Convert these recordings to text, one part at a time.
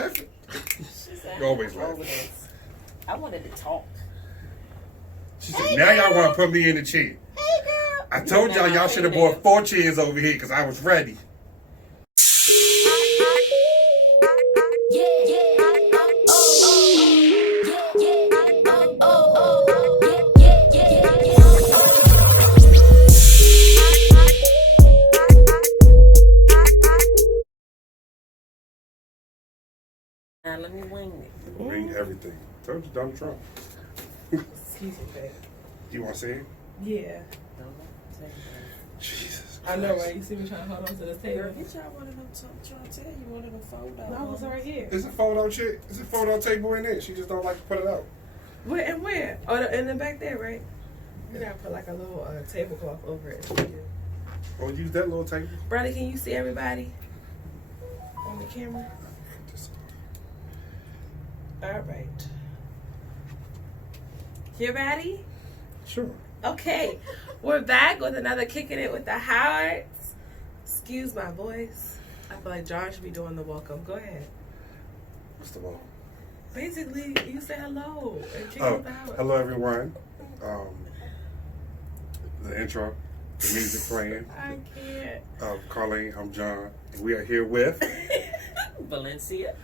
laughing? Said, You always over laughing. this. I wanted to talk. She said, now y'all want to put me in the chair. Hey, girl. I told y'all should have bought 4 chairs over here because I was ready. Now let me wing it. Wing everything. Told you, Donald Trump. Excuse me, babe. You want to see it? Yeah. Jesus I know, right? You see me trying to hold on to this table. Girl, get y'all one of them. Trying to tell you one of them photos. No, it was right here. It's a photo chick. It's a photo table in there. She just don't like to put it out. Where and where? Oh, in the back there, right? We gotta put like a little tablecloth over it. Oh, use that little table. Brother, can you see everybody on the camera? All right. You ready? Sure. Okay. We're back with another Kicking It with the Howards. Excuse my voice. I feel like John should be doing the welcome. Go ahead. What's the welcome? Basically, you say hello and kick it with the Howards. Hello everyone. The intro, the music playing. I can't. Carlene, I'm John, and we are here with Valencia.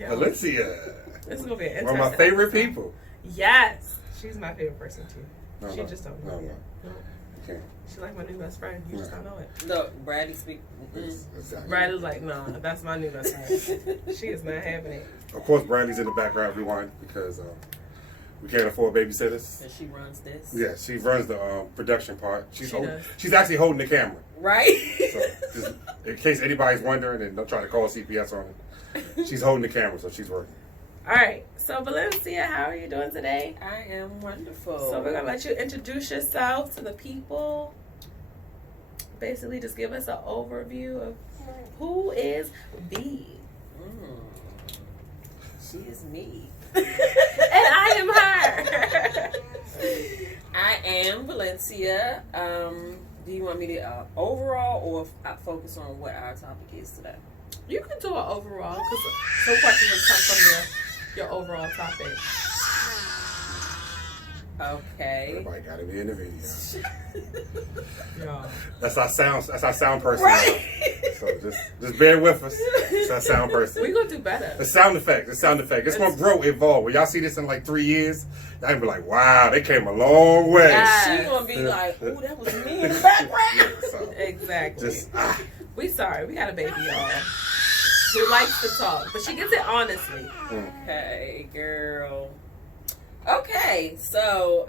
Yo, Valencia. This is gonna be an interesting One of my favorite episode. people. Yes, she's my favorite person too. No, She just don't know No, it. no. Okay. She's like my new best friend. You just don't know it. Look, Bradley speak. Exactly. Bradley's like, nah, that's my new best friend. She is not having it. Of course, Bradley's in the background, everyone, because we can't afford babysitters. And she runs this. Yeah, she runs the production part. She does. She's actually holding the camera. Right? So, just in case anybody's wondering, and don't try to call CPS on it, she's holding the camera, so she's working. All right, so Valencia, how are you doing today? I am wonderful. So we're gonna let you introduce yourself to the people. Basically, just give us an overview of who is V. She is me. And I am her. I am Valencia. Do you want me to overall or focus on what our topic is today? You can do it overall because some questions will come from your overall topic. Okay. Everybody got to be in the video. Yeah. That's our sound person. Right. So just bear with us. It's our sound person. We're gonna do better. The sound effect. It's gonna grow, evolve. When y'all see this in like 3 years, y'all gonna be like, wow, they came a long way. Yeah. She gonna be like, ooh, that was me in the background. So, Exactly. just We sorry, we got a baby, y'all. Who likes to talk, but she gets it honestly. Okay, girl. Okay, so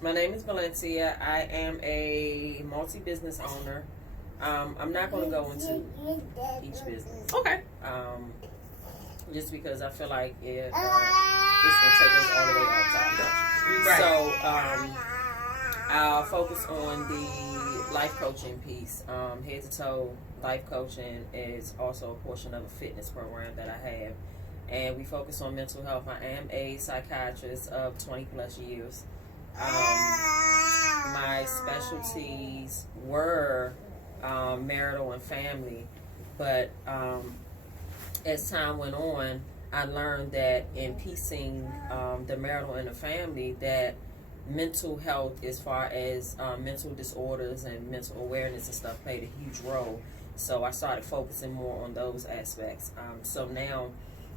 my name is Valencia. I am a multi-business owner. I'm not going to go into each business. Okay. Just because I feel like it's going to take us all the way off topic. Right. So I'll focus on the life coaching piece. Head2Toe LifeCoaching is also a portion of a fitness program that I have. And we focus on mental health. I am a psychiatrist of 20 plus years. My specialties were marital and family, but as time went on, I learned that in piecing the marital and the family, that mental health, as far as mental disorders and mental awareness and stuff, played a huge role. So I started focusing more on those aspects. So now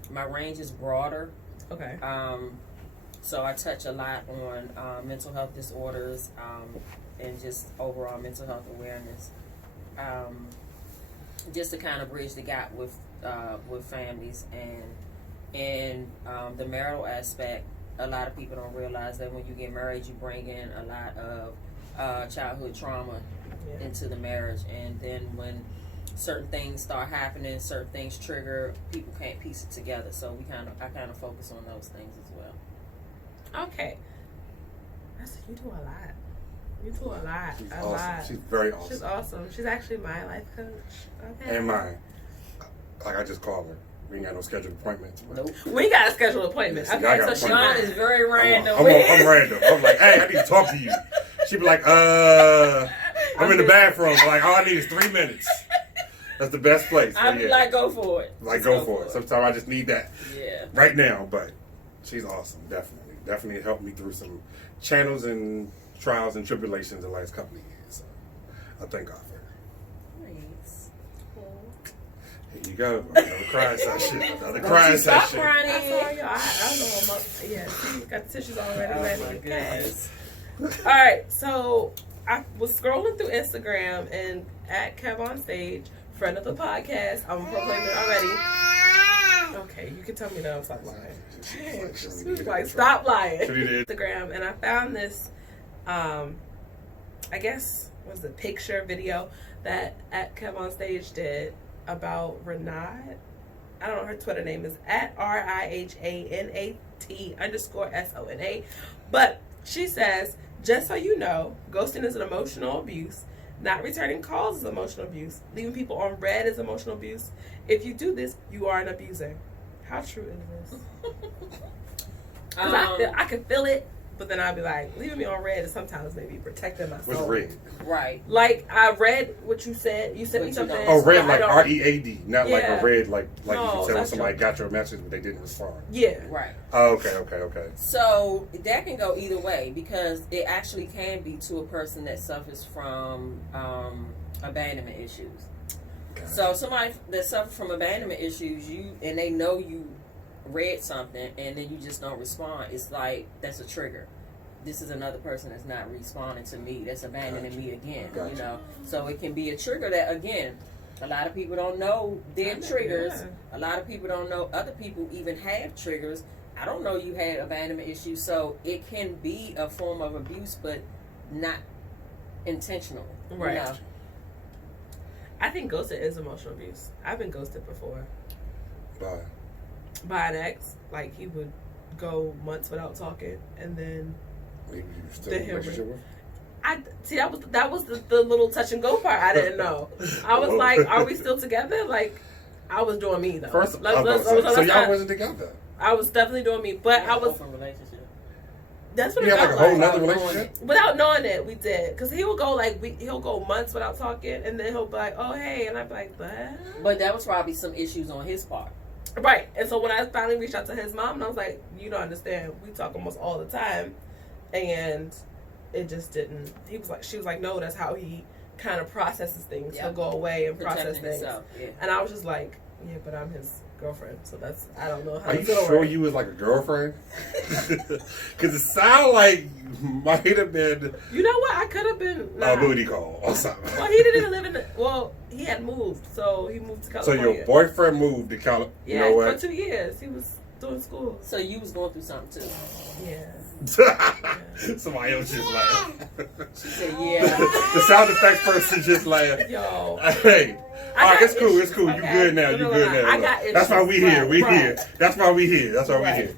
my range is broader. Okay. So I touch a lot on mental health disorders and just overall mental health awareness. Just to kind of bridge the gap with families, and in the marital aspect, a lot of people don't realize that when you get married, you bring in a lot of childhood trauma into the marriage, and then when certain things start happening, certain things trigger, people can't piece it together. So I kind of focus on those things as well. Okay. You do a lot. You do a lot. she's a awesome. lot. She's very awesome. She's awesome. She's actually my life coach. Okay. And mine. Like I just called her. We ain't got no scheduled appointments. But Nope. We got a scheduled appointment. Yes, I Okay, got so an she Mine is very random. I'm random. I'm like, hey, I need to talk to you. She be like, I'm in the bathroom. Like, all I need is 3 minutes. That's the best place. I'd be like, go for it. Like, Just go for it. Sometimes I just need that Yeah. right now. But she's awesome. Definitely helped me through some channels and trials and tribulations the last couple of years. So I thank God for her. Nice. Cool. Here you go. Another crying session. Another crying Stop session. crying. I saw you. I don't know. Yeah, see, got the tissues already Oh ready. my Okay. goodness. All right, so I was scrolling through Instagram and at Kev on Stage, friend of the podcast. I'm proclaiming it already. Okay, you can tell me now. Stop lying. She was like, stop lying. Instagram, and I found this. I guess was the picture video that at Kev on Stage did about Renat. I don't know, her Twitter name is at RIHANAT _SONA. But she says, just so you know, ghosting is an emotional abuse. Not returning calls is emotional abuse. Leaving people on red is emotional abuse. If you do this, you are an abuser. How true is this? Because I can feel it, but then I'd be like, leaving me on red is sometimes maybe protecting my soul. What's red? Right. Like, I read what you said. You sent me something. Oh, red I like don't- READ, not like a red like No, you can tell that's somebody your- got your message but they didn't respond. Yeah. Right. Oh, okay. So that can go either way because it actually can be to a person that suffers from abandonment issues. Okay. So somebody that suffers from abandonment issues, and they know you read something and then you just don't respond. It's like that's a trigger. This is another person that's not responding to me. That's abandoning me again. Gotcha. You know, so it can be a trigger that again. A lot of people don't know their triggers. Yeah. A lot of people don't know other people even have triggers. I don't know you had abandonment issues, so it can be a form of abuse, but not intentional. Right. You know? I think ghosting is emotional abuse. I've been ghosted before Bye. by an ex. Like, he would go months without talking, and then Maybe you still in a relationship with? that was the little touch and go part. I didn't know. I was like, are we still together? Like, I was doing me though. First, So y'all wasn't together. I was definitely doing me, but I was. Open relationship. That's what You it had like a felt whole like. nother relationship? Without knowing it, we did. Because he would go he'll go months without talking, and then he'll be like, oh, hey. And I'd be like, what? But that was probably some issues on his part. Right. And so when I finally reached out to his mom, and I was like, you don't understand. We talk almost all the time. And it just didn't. She was like, no, that's how he kind of processes things. Yep. He'll go away and process Protecting things. himself. Yeah. And I was just like, yeah, but I'm his girlfriend. So I don't know how Are to you feel sure right. you was like a girlfriend? Because it sounded like might have been You know what? I could have been. a booty call or something. Well, he didn't even live in he had moved, so he moved to So California. your boyfriend moved to California. Yeah, You know for what? 2 years. He was doing school. So you was going through something too. Yeah. Somebody else just laughed. She said, yeah. The sound effects person just laughed. Yo. Hey. I Alright, got it's cool. It's issues, cool. You okay? good now. No, You no, good no, now. I got That's why we issues. here. We Right. here. That's why we here. That's why we Right. here.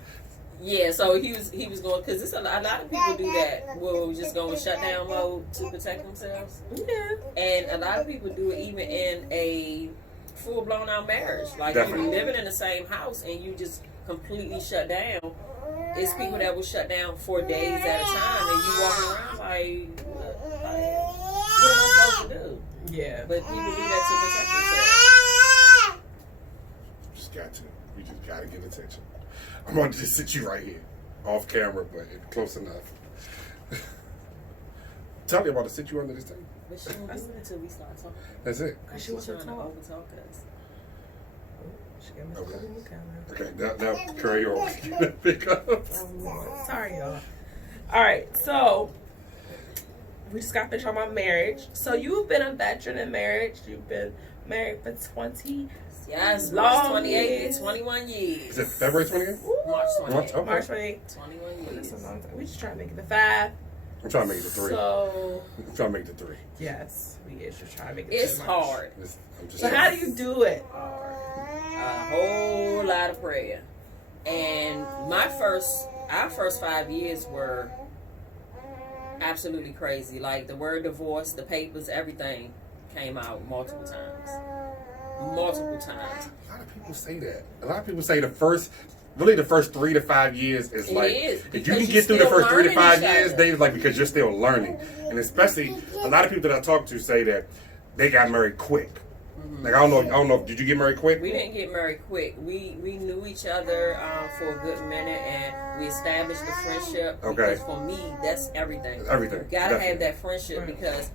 Yeah, so he was going because it's a lot of people do that. Will just go in shutdown mode to protect themselves, Yeah. and a lot of people do it even in a full blown out marriage. Like Definitely. you living in the same house and you just completely shut down. It's people that will shut down for days at a time, and you walking around like what am I supposed to do? Yeah. But people do that to protect themselves. Just got to. You just got to get attention. I'm going to just sit you right here. Off camera, but close enough. Tell me about to sit you under this table. But she won't do it until we start talking. That's it. Because she She's wants to trying to talk. overtalk us. She got me Okay. in the camera. Okay, now carry on. Pick up. Oh, Lord. Sorry, y'all. All right, so we just got finished on my marriage. So you've been a veteran in marriage. You've been married for 20. Yes, Long March 28th, years. 21 years. Is it February 20th? March 28th. Okay. March 28th. 21 That's years. a long time. We just trying to make it to 5. I'm trying to make it to 3. So, I'm trying to make it to 3. yes, we is just trying to make it It's to March. hard. I'm just So how do you do it? A whole lot of prayer. And our first 5 years were absolutely crazy. Like the word divorce, the papers, everything came out multiple times. Multiple times. A lot of people say that. A lot of people say the first 3 to 5 years is It like, is, if you because can you're get through the still first 3 to 5 learning each years, other. they like because you're still learning. And especially, a lot of people that I talk to say that they got married quick. Like I don't know. Did you get married quick? We didn't get married quick. We knew each other for a good minute, and we established a friendship. Okay. Because for me, that's everything. Everything. You gotta Definitely. have that friendship because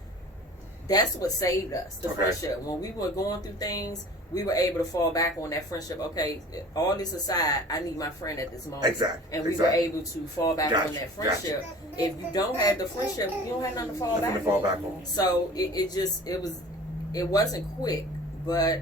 that's what saved us. The Okay. friendship. When we were going through things, we were able to fall back on that friendship. Okay, all this aside, I need my friend at this moment. Exactly. And we were able to fall back on that friendship. If you don't have the friendship, you don't have nothing to fall back on. So it wasn't quick, but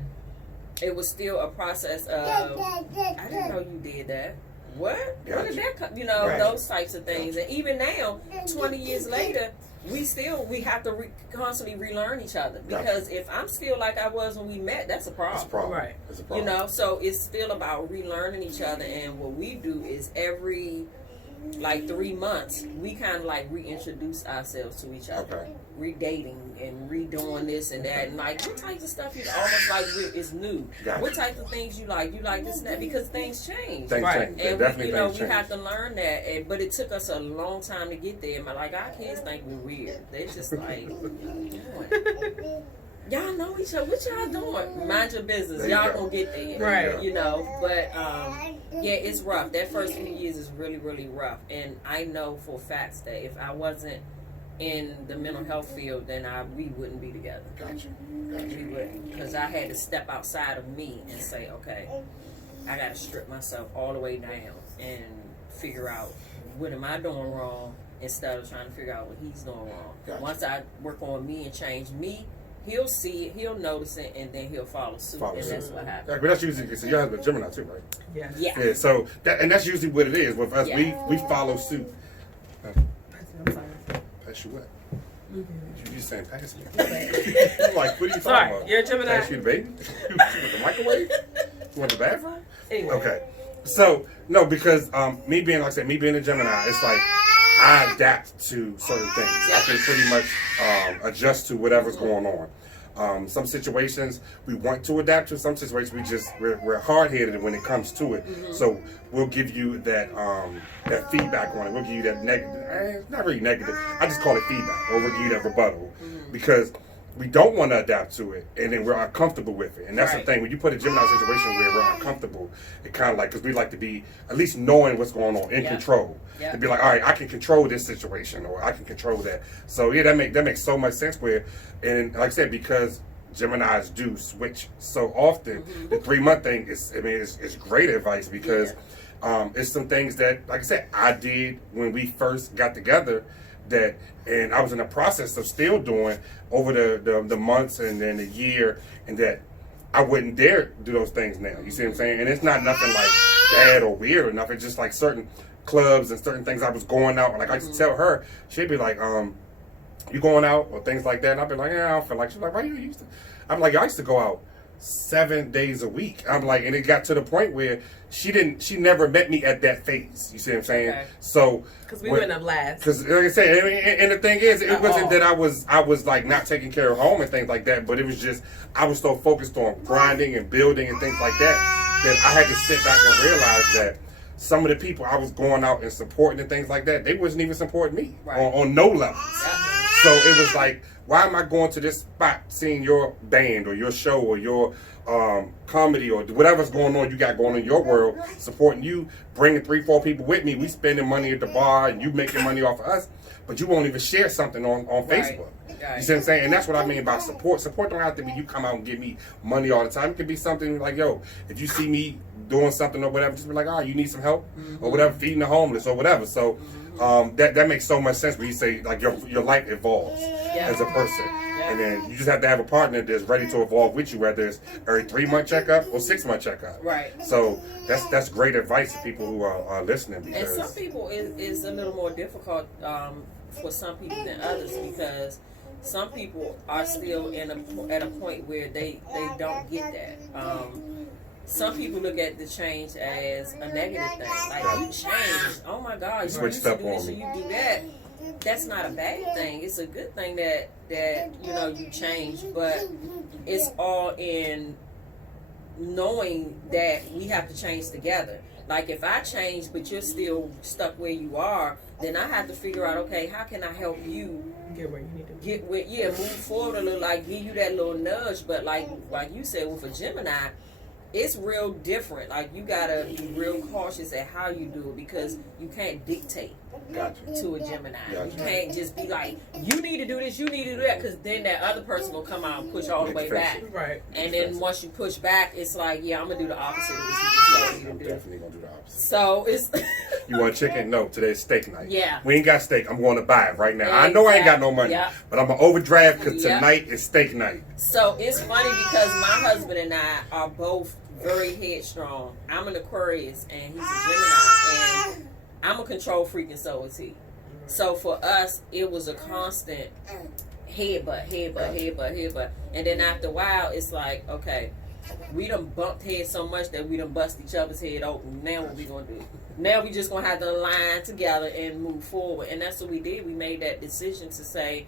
it was still a process of, I didn't know you did that. What? Where did that come? You know, those types of things. And even now, 20 years later, we have to constantly relearn each other. Because if I'm still like I was when we met, that's a problem. That's a problem. Right. That's a problem. You know, so it's still about relearning each other. And what we do is every 3 months, we kind of like reintroduce ourselves to each other. Okay. Redating and redoing this and that. And like, what types of stuff you almost like is new? Gotcha. What types of things you like? You like this and that because things change. Things change. And Definitely we have to learn that. But it took us a long time to get there. Like, our kids think we're weird. They just like, y'all know each other. What y'all doing? Mind your business. Y'all gonna get there. Right. You know, but yeah, it's rough. That first few years is really, really rough. And I know for facts that if I wasn't in the mental health field, then we wouldn't be together. Gotcha. We wouldn't. Because I had to step outside of me and say, okay, I got to strip myself all the way down and figure out what am I doing wrong instead of trying to figure out what he's doing wrong. Gotcha. Once I work on me and change me, he'll see it, he'll notice it, and then he'll follow suit. That's what happens. Yeah, but that's usually, so your husband Gemini too, right? Yeah. Yeah. So that's usually what it is with us. We follow suit. I'm sorry. Pass you what? Mhm. You just saying pass me? I'm like, what are you talking Sorry, about? you're a Gemini. Pass you the baby? You want the microwave? You want the bathroom? Anyway. Okay. So no, because me being a Gemini, it's like I adapt to certain things. I can pretty much adjust to whatever's going on. Some situations we want to adapt to. Some situations we're hard headed when it comes to it. Mm-hmm. So we'll give you that feedback on it. We'll give you that negative, not really negative. I just call it feedback, or we'll give you that rebuttal because we don't want to adapt to it, and then we're uncomfortable with it. And that's the thing. When you put a Gemini situation where we're uncomfortable, it kind of like, because we like to be at least knowing what's going on, in control. To be like, all right, I can control this situation, or I can control that. So yeah, that makes so much sense. Where, and like I said, because Geminis do switch so often, the 3 month thing is great advice because it's some things that, like I said, I did when we first got together. And I was in the process of still doing over the months and then the year, and that I wouldn't dare do those things now. You see what I'm saying? And it's not nothing like bad or weird or nothing. It's just like certain clubs and certain things I was going out. Like I used to tell her, she'd be like, you going out or things like that? And I'd be like, yeah, I don't feel like. She's like, why you used to? I'm like, I used to go out 7 days a week. I'm like, and it got to the point where she never met me at that phase. You see what I'm saying? Okay. So Because we wouldn't have last. because like I said, and the thing is, it wasn't that I was like not taking care of home and things like that, but it was just I was so focused on grinding and building and things like that I had to sit back and realize that some of the people I was going out and supporting and things like that, they wasn't even supporting me on no levels. So it was like, why am I going to this spot, seeing your band or your show or your comedy or whatever's going on you got going on in your world, supporting you, bringing 3-4 people with me, we spending money at the bar and you making money off of us, but you won't even share something on Facebook. You see what I'm saying? And that's what I mean by support. Support don't have to be you come out and give me money all the time. It could be something like, yo, if you see me doing something or whatever, just be like, oh, you need some help or whatever, feeding the homeless or whatever. So that makes so much sense when you say like your life evolves as a person. And then you just have to have a partner that's ready to evolve with you, whether it's every 3 month checkup or 6 month checkup. Right. So that's great advice to people who are listening. Because and some people is a little more difficult for some people than others because some people are still at a point where they don't get that. Some people look at the change as a negative thing. Like, you changed. Oh my God, you switched used to up do this on and me. you do that. That's not a bad thing. It's a good thing that you change, but it's all in knowing that we have to change together. Like if I change, but you're still stuck where you are, then I have to figure out, okay, how can I help you get where you need to get with, move forward a little, like give you that little nudge. But like you said, with a Gemini, it's real different. Like you gotta be real cautious at how you do it, because you can't dictate to a Gemini. You can't just be like, you need to do this, you need to do that, because then that other person will come out and push all the way back. Right. And then once you push back, it's like, yeah, I'm gonna do the opposite of what you just told me to do. Definitely gonna do the opposite. So it's You want chicken? No, today's steak night. Yeah. We ain't got steak. I'm going to buy it right now. I know I ain't got no money, but I'm gonna overdraft because tonight is steak night. So it's funny because my husband and I are both very headstrong. I'm an Aquarius and he's a Gemini, and I'm a control freak, and so is he. So for us, it was a constant headbutt. And then after a while, it's like, okay, we done bumped heads so much that we done bust each other's head open. Now what we gonna do? Now we just gonna have to align together and move forward. And that's what we did. We made that decision to say,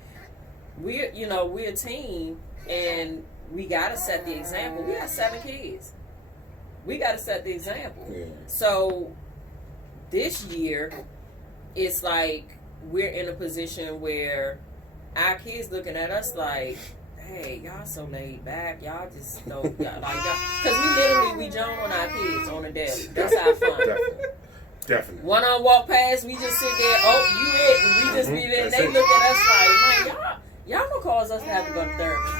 we're a team, and we gotta set the example. We got 7 kids. We gotta set the example. Yeah. So this year, it's like we're in a position where our kids looking at us like, hey, y'all so laid back. Y'all just don't, because we joan on our kids on a daily. That's our fun. Definitely. One on walk past, we just sit there, oh, you it, and we just be there. They look at us like, man, y'all gonna cause us to have to go to therapy.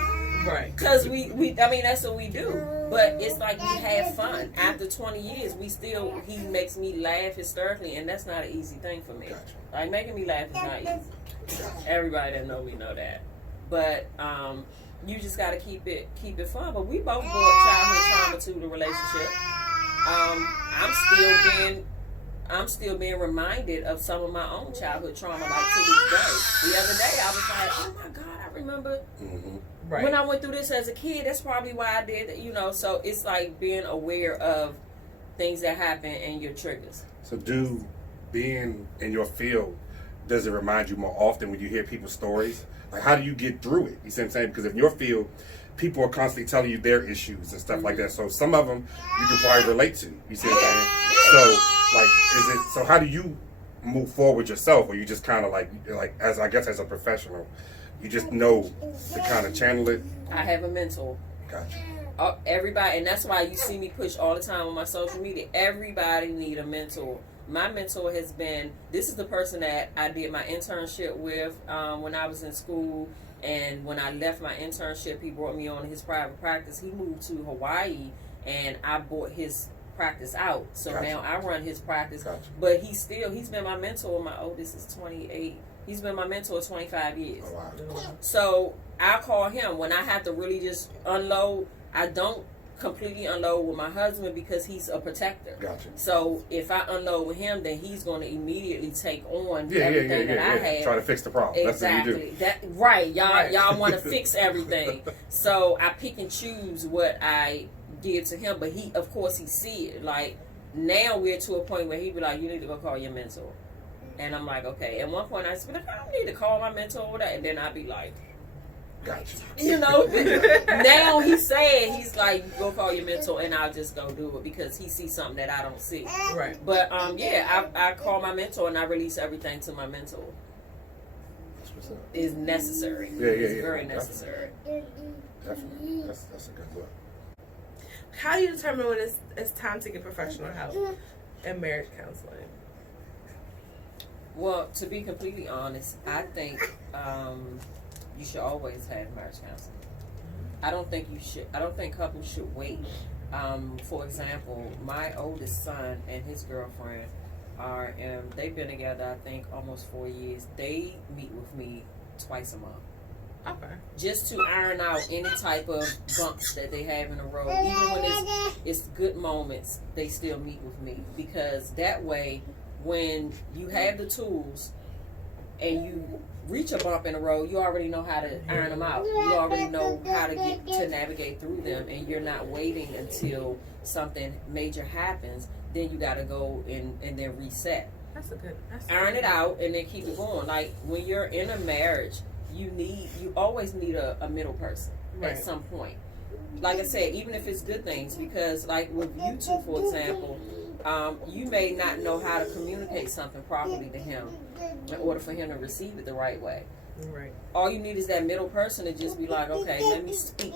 Right. Because that's what we do. But it's like we have fun. After 20 years, he makes me laugh hysterically, and that's not an easy thing for me. Gotcha. Like, making me laugh is not easy. Everybody that know, we know that. But you just got to keep it fun. But we both brought childhood trauma to the relationship. I'm still being reminded of some of my own childhood trauma, like to this day. The other day, I was like, oh my God, I remember when I went through this as a kid. That's probably why I did it, So it's like being aware of things that happen and your triggers. So being in your field, does it remind you more often when you hear people's stories? Like, how do you get through it? You see what I'm saying? Because in your field, people are constantly telling you their issues and stuff like that. So some of them you can probably relate to. You see what I'm saying? So how do you move forward yourself? Or you just kind of like as a professional, you just know to kind of channel it? I have a mentor. Gotcha. Everybody, and that's why you see me push all the time on my social media. Everybody need a mentor. My mentor has been, this is the person that I did my internship with when I was in school. And when I left my internship, he brought me on his private practice. He moved to Hawaii, and I bought his practice out. So now I run his practice. But he's been my mentor. My oldest is 28. He's been my mentor 25 years. Oh, wow. So I call him when I have to really just unload. I don't completely unload with my husband because he's a protector. Gotcha. So if I unload with him, then he's going to immediately take on everything that I have. Try to fix the problem. Exactly. That's what you do. Y'all want to fix everything. So I pick and choose what I give to him, but he, of course, he see it. Like, now we're to a point where he be like, you need to go call your mentor. And I'm like, okay. At one point I said, I don't need to call my mentor, and then I'd be like, gotcha. Now he's saying, he's like, go call your mentor, and I'll just go do it because he sees something that I don't see. Right. But I call my mentor and I release everything to my mentor. That's what's up. It's necessary. It's very necessary. Definitely. That's a good look. How do you determine when it's time to get professional help in marriage counseling? Well, to be completely honest, I think you should always have marriage counseling. I don't think couples should wait. For example, my oldest son and his girlfriend they've been together, I think, almost 4 years. They meet with me twice a month. Okay. Just to iron out any type of bumps that they have in the road. Even when it's good moments, they still meet with me. Because that way, when you have the tools and you reach a bump in the road, you already know how to iron them out. You already know how to navigate through them, and you're not waiting until something major happens. Then you got to go and then reset. Iron it out and then keep it going. Like, when you're in a marriage, you always need a middle person at some point. Like I said, even if it's good things, because like with you two, for example, you may not know how to communicate something properly to him in order for him to receive it the right way. Right. All you need is that middle person to just be like, okay, let me speak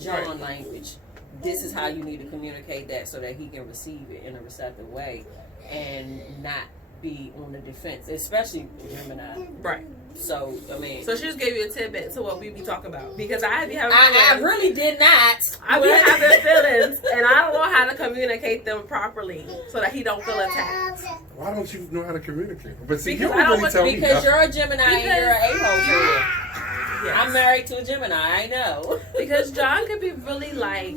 John language. This is how you need to communicate that so that he can receive it in a receptive way and not be on the defense, especially Gemini. Right. So, I mean. So she just gave you a tidbit to what we be talking about. Because I be having I really did not. I be having feelings, and I don't know how to communicate them properly so that he don't feel attacked. Why don't you know how to communicate? But see, Because you I don't don't really want- tell me Because nothing. you're a Gemini and you're an a-hole. Yes. I'm married to a Gemini, I know. Because John could be really like,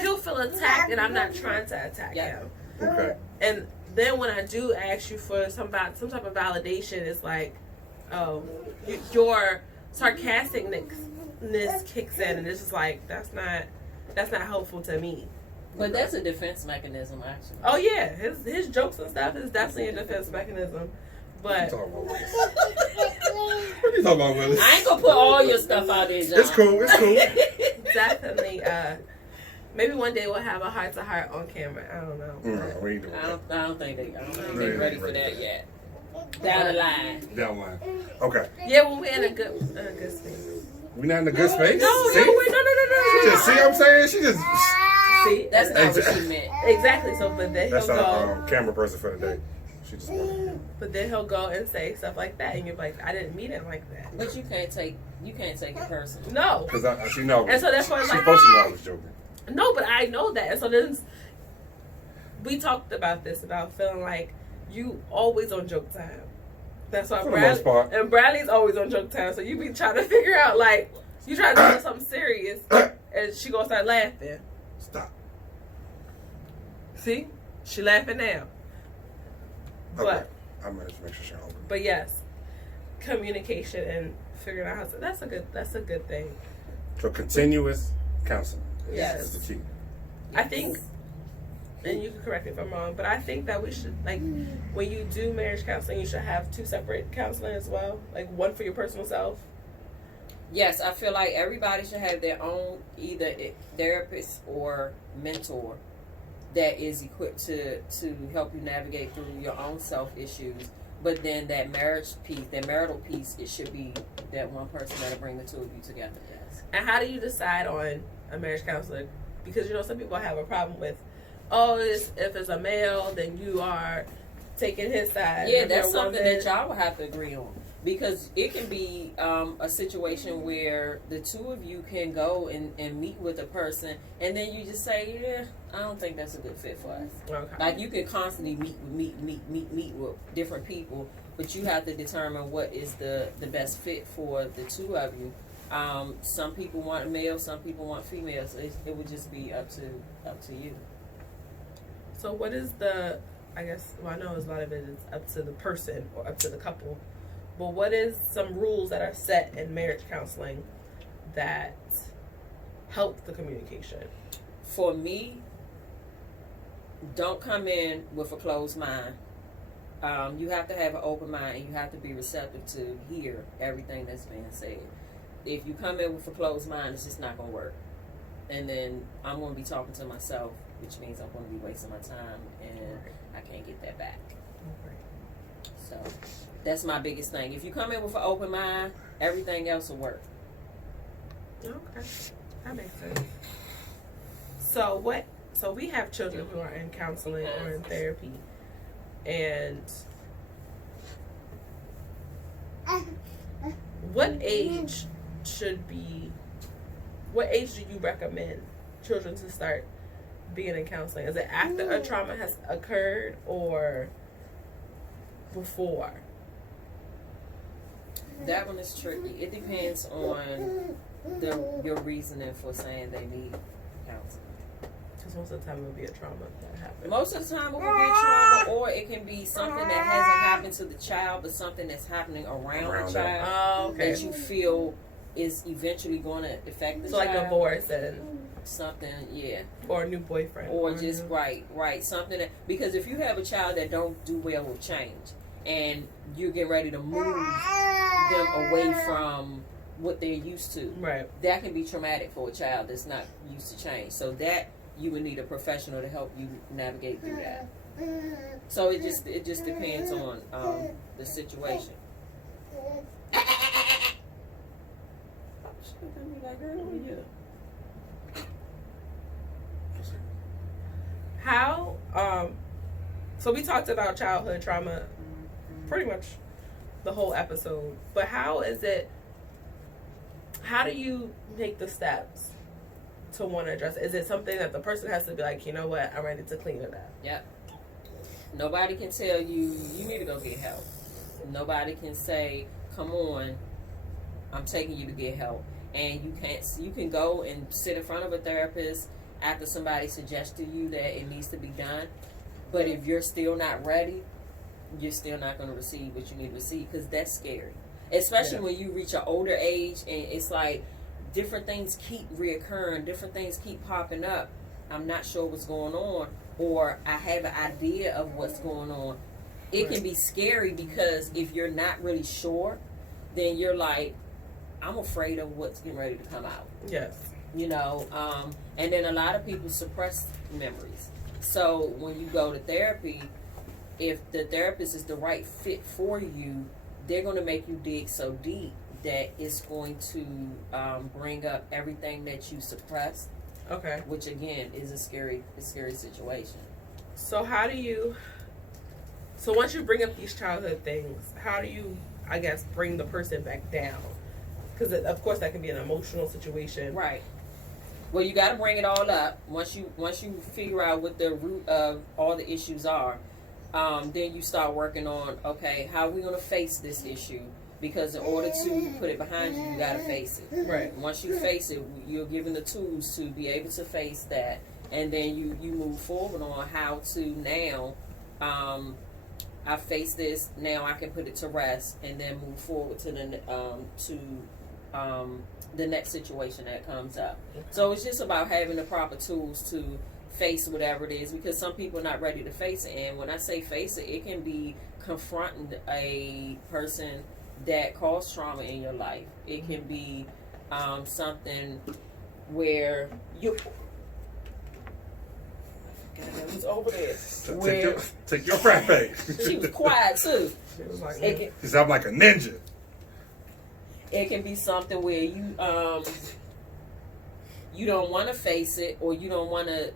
he'll feel attacked, and I'm not trying to attack him. Okay. And then when I do ask you for some type of validation, it's like, oh, your sarcasticness kicks in, and it's just like, that's not helpful to me. But that's a defense mechanism, actually. Oh yeah, his jokes and stuff is definitely a defense mechanism. But What you talking about, Willis? I ain't gonna put all your stuff out there, John. It's cool. It's cool. definitely, maybe one day we'll have a heart-to-heart on camera. I don't know. No, we ain't doing I that. don't think they're Right, ready right, for right. that yet. Down the line. Down line. Okay. Yeah, when we're in a good space. We not in a good space? No. See? She just, see what I'm saying? She just... See, That's not what she meant. exactly. So, but then he'll That's our go. camera person for the day. She just wanted. But then he'll go and say stuff like that, and you're like, I didn't mean it like that. But you can't take it personal. No. Because she knows. And so that's why, She's like, supposed to know I was joking. no, but I know that. And so then we talked about this, about feeling like you always on joke time. That's why For the most part. And Bradley's always on joke time. So you be trying to figure out, like, you try to do something serious, and she gonna start laughing. Stop. See? She laughing now. Okay. But I'm going to make sure she's open. But yes, communication and figuring out how to, that's a good thing. So continuous counseling Yes. is the key. I think, and you can correct me if I'm wrong, but I think that we should, like, when you do marriage counseling, you should have 2 separate counseling as well, like one for your personal self. Yes, I feel like everybody should have their own either therapist or mentor that is equipped to help you navigate through your own self issues. But then that marriage piece, that marital piece, it should be that one person that'll bring the two of you together. Yes. And how do you decide on a marriage counselor? Because, you know, some people have a problem with, if it's a male, then you are taking his side. Yeah, If that's you're a something woman- that y'all will have to agree on. Because it can be a situation where the two of you can go and meet with a person, and then you just say, yeah, I don't think that's a good fit for us. Okay. Like, you can constantly meet with different people, but you have to determine what is the best fit for the two of you. Some people want male, some people want female, so it would just be up to you. So what is I know a lot of it is up to the person or up to the couple, but what is some rules that are set in marriage counseling that help the communication? For me, don't come in with a closed mind. You have to have an open mind, and you have to be receptive to hear everything that's being said. If you come in with a closed mind, it's just not going to work. And then I'm going to be talking to myself, which means I'm going to be wasting my time, and I can't get that back. So that's my biggest thing. If you come in with an open mind, everything else will work. Okay, that makes sense. So we have children who are in counseling or in therapy, and what age do you recommend children to start being in counseling? Is it after a trauma has occurred or before? That one is tricky. It depends on your reasoning for saying they need counseling. Because most of the time it will be a trauma that happens. Most of the time it will be trauma, or it can be something that hasn't happened to the child, but something that's happening around the child Oh, okay. that you feel is eventually going to affect the So like child. divorce and Something, yeah. or a new boyfriend. Or just right. Something that, because if you have a child that don't do well with change, and you're getting ready to move them away from what they're used to, right. that can be traumatic for a child that's not used to change. So that you would need a professional to help you navigate through that. So it just depends on the situation. How so we talked about childhood trauma pretty much the whole episode, but how do you make the steps to want to address it? Is it something that the person has to be like, you know what, I'm ready to clean it up? Yep. Nobody can tell you need to go get help. Nobody can say, come on, I'm taking you to get help. And you can go and sit in front of a therapist after somebody suggests to you that it needs to be done. But if you're still not ready, you're still not going to receive what you need to receive, because that's scary. Especially when you reach an older age and it's like different things keep reoccurring, different things keep popping up. I'm not sure what's going on, or I have an idea of what's going on. It can be scary, because if you're not really sure, then you're like, I'm afraid of what's getting ready to come out. Yes. You know, and then a lot of people suppress memories. So when you go to therapy, if the therapist is the right fit for you, they're going to make you dig so deep that it's going to bring up everything that you suppressed. Okay. Which again is a scary situation. So so once you bring up these childhood things, how do you, I guess, bring the person back down? Because of course that can be an emotional situation. Right. Well, you got to bring it all up once you figure out what the root of all the issues are. Then you start working on, okay, how are we going to face this issue? Because in order to put it behind you, you got to face it. Right. Once you face it, you're given the tools to be able to face that, and then you move forward on how to now. I face this, now I can put it to rest, and then move forward to the next situation that comes up. Okay. So it's just about having the proper tools to face whatever it is, because some people are not ready to face it. And when I say face it, it can be confronting a person that caused trauma in your life. It can be something where you... It was over there. Take your frappe. She was quiet too. She was like, because I'm like a ninja. It can be something where you don't want to face it, or you don't want to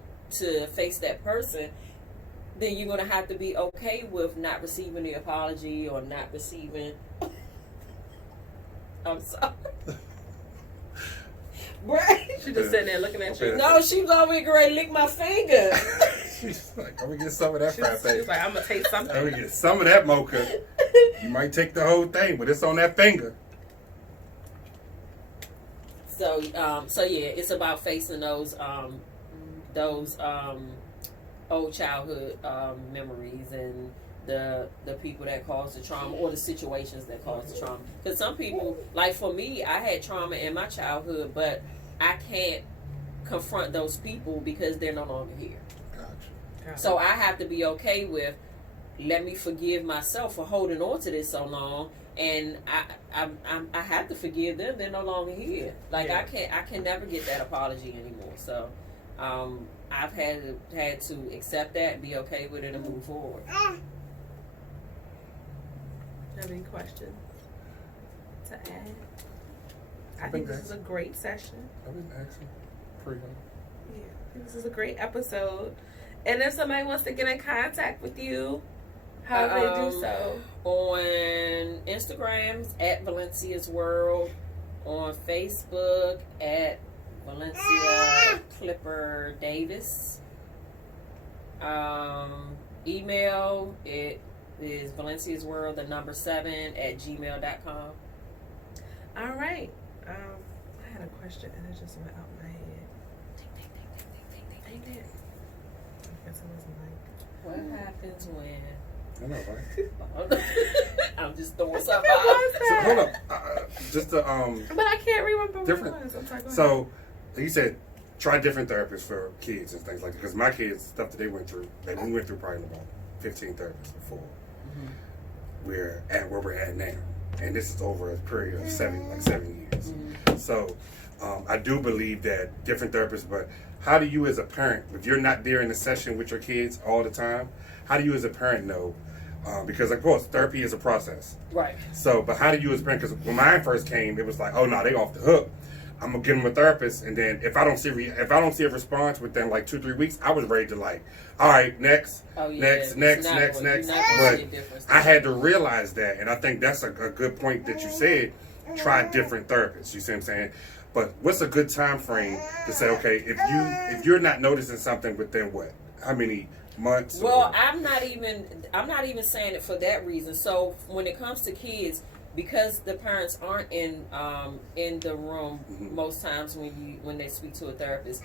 face that person. Then you're gonna have to be okay with not receiving the apology or not receiving. I'm sorry. Right? She just sitting there looking at you. No, she was already ready to lick my finger. She's like, I'm gonna get some of that frappe. She's like, I'm gonna taste something. I'm gonna get some of that mocha. You might take the whole thing, but it's on that finger. So yeah, it's about facing those old childhood memories and the people that caused the trauma, or the situations that caused the trauma. Because some people, like for me, I had trauma in my childhood, but I can't confront those people because they're no longer here. Gotcha. So I have to be okay with, let me forgive myself for holding on to this so long, and I have to forgive them. They're no longer here. Like I can never get that apology anymore. So I've had to accept that, be okay with it, and move forward. Have any questions to add? I think this is a great session. I've been asking pretty much. Yeah, this is a great episode. And if somebody wants to get in contact with you, how do they do so? On Instagram at Valencia's World, on Facebook at Valencia Clipper Davis. Email it is Valencia's World 7 @gmail.com. All right. I had a question and it just went out my head. Dang it. I guess it wasn't like. What happens when? I know, right? I'm just throwing something out. So, hold up. Just to But I can't remember different. what it was. I'm sorry, go ahead. So you said try different therapists for kids and things like that. Because my kids, stuff that they went through, we went through probably about 15 therapists before. Mm-hmm. We're at where we're at now, and this is over a period of 7 years. Mm-hmm. So I do believe that different therapists, but how do you as a parent, if you're not there in the session with your kids all the time, how do you as a parent know? Because of course, therapy is a process. Right. So, but how do you as a parent, because when mine first came, it was like, oh no, they off the hook. I'm gonna give them a therapist, and then if I don't see a response within like 2-3 weeks, I was ready to like, all right, next. But I had to realize that, and I think that's a good point that you said. Try different therapists. You see what I'm saying? But what's a good time frame to say, okay, if you're not noticing something within what? How many months? Well, I'm not even saying it for that reason. So when it comes to kids, because the parents aren't in the room most times when they speak to a therapist,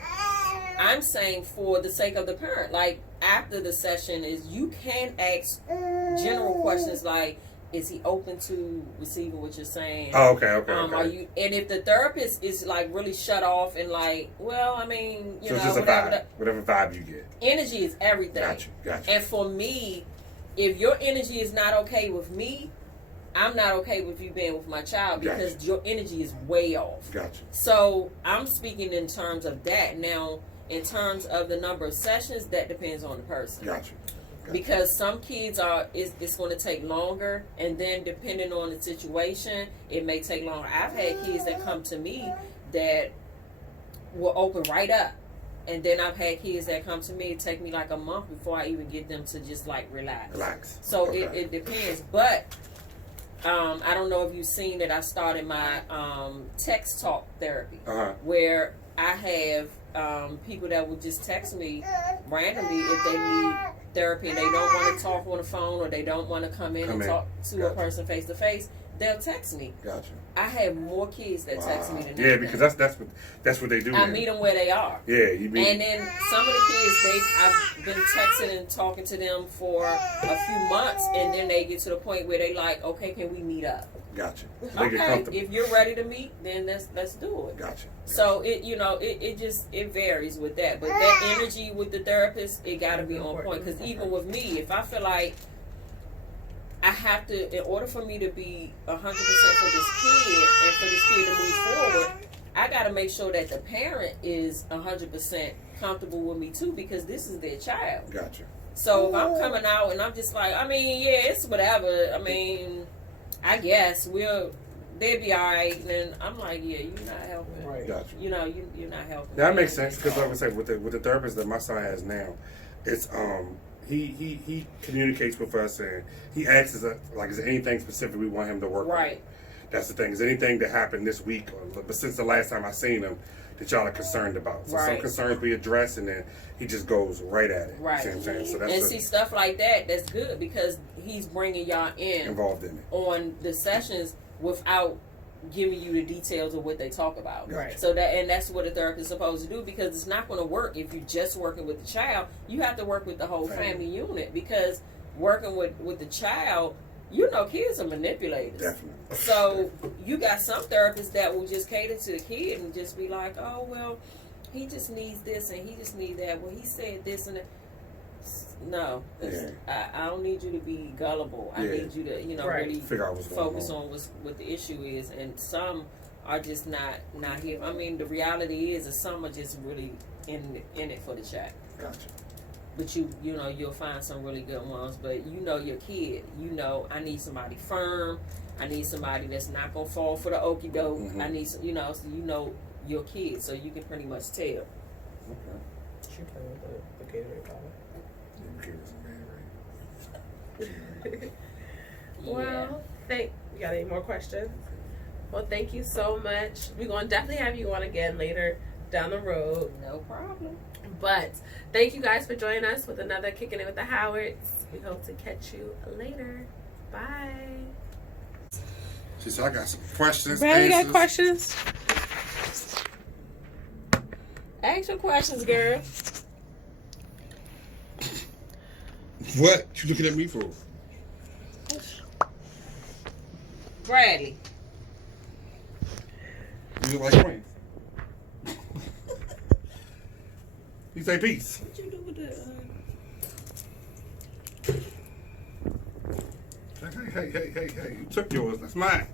I'm saying for the sake of the parent, like after the session, is you can ask general questions like, is he open to receiving what you're saying? Oh, okay. Are you? And if the therapist is like really shut off and like, well, I mean, so it's just whatever vibe you get. Energy is everything. Gotcha. And for me, if your energy is not okay with me, I'm not okay with you being with my child because your energy is way off. Gotcha. So I'm speaking in terms of that. Now, in terms of the number of sessions, that depends on the person. Gotcha. Because some kids it's going to take longer, and then depending on the situation, it may take longer. I've had kids that come to me that will open right up, and then I've had kids that come to me. It take me like a month before I even get them to just like relax. So it depends, but I don't know if you've seen that I started my text talk therapy, where I have people that will just text me randomly if they need therapy and they don't want to talk on the phone or they don't want to come in and talk to a person face to face. They'll text me. Gotcha. I have more kids that text me than anything. Yeah, because that's what they do. I meet them where they are. Yeah, you meet. And then some of the kids, I've been texting and talking to them for a few months, and then they get to the point where they like, okay, can we meet up? Gotcha. So okay, get comfortable. If you're ready to meet, then let's do it. Gotcha. So it varies with that, but that energy with the therapist, it got to be on point. Because even with me, if I feel like I have to, in order for me to be 100% for this kid and for this kid to move forward, I got to make sure that the parent is 100% comfortable with me too, because this is their child. Gotcha. So if I'm coming out and I'm just like, I mean, yeah, it's whatever. I mean, I guess they'll be all right. And then I'm like, yeah, you're not helping. Right. Gotcha. You're not helping. That makes sense because, like I say, with the therapist that my son has now, it's he communicates with us and he asks us like, is there anything specific we want him to work on? That's the thing. Is there anything that happened this week but since the last time I seen him that y'all are concerned about? So some concerns we address and then he just goes right at it. Right. You see what I'm saying? So that's see stuff like that. That's good because he's bringing y'all involved in it on the sessions without giving you the details of what they talk about. Right. So that's what a therapist is supposed to do, because it's not going to work if you're just working with the child. You have to work with the whole family unit, because working with the child, kids are manipulators. Definitely. So you got some therapists that will just cater to the kid and just be like, oh, well, he just needs this and he just needs that. Well, he said this and that. No, I don't need you to be gullible. I need you to, really focus on what the issue is. And some are just not here. I mean, the reality is that some are just really in it for the chat. Gotcha. But you'll find some really good ones. But your kid. I need somebody firm. I need somebody that's not gonna fall for the okie doke. Mm-hmm. I need so your kid, so you can pretty much tell. Okay. She playing with the Gatorade bottle. Well, you got any more questions? Well, thank you so much. We're going to definitely have you on again later down the road. No problem. But thank you guys for joining us with another Kicking It with the Howards. We hope to catch you later. Bye. So I got some questions. Brad, you got questions? Ask your questions, girl. What you looking at me for? Bradley. You look like Queen. You say peace. What you do with the? Hey! You took yours. That's mine.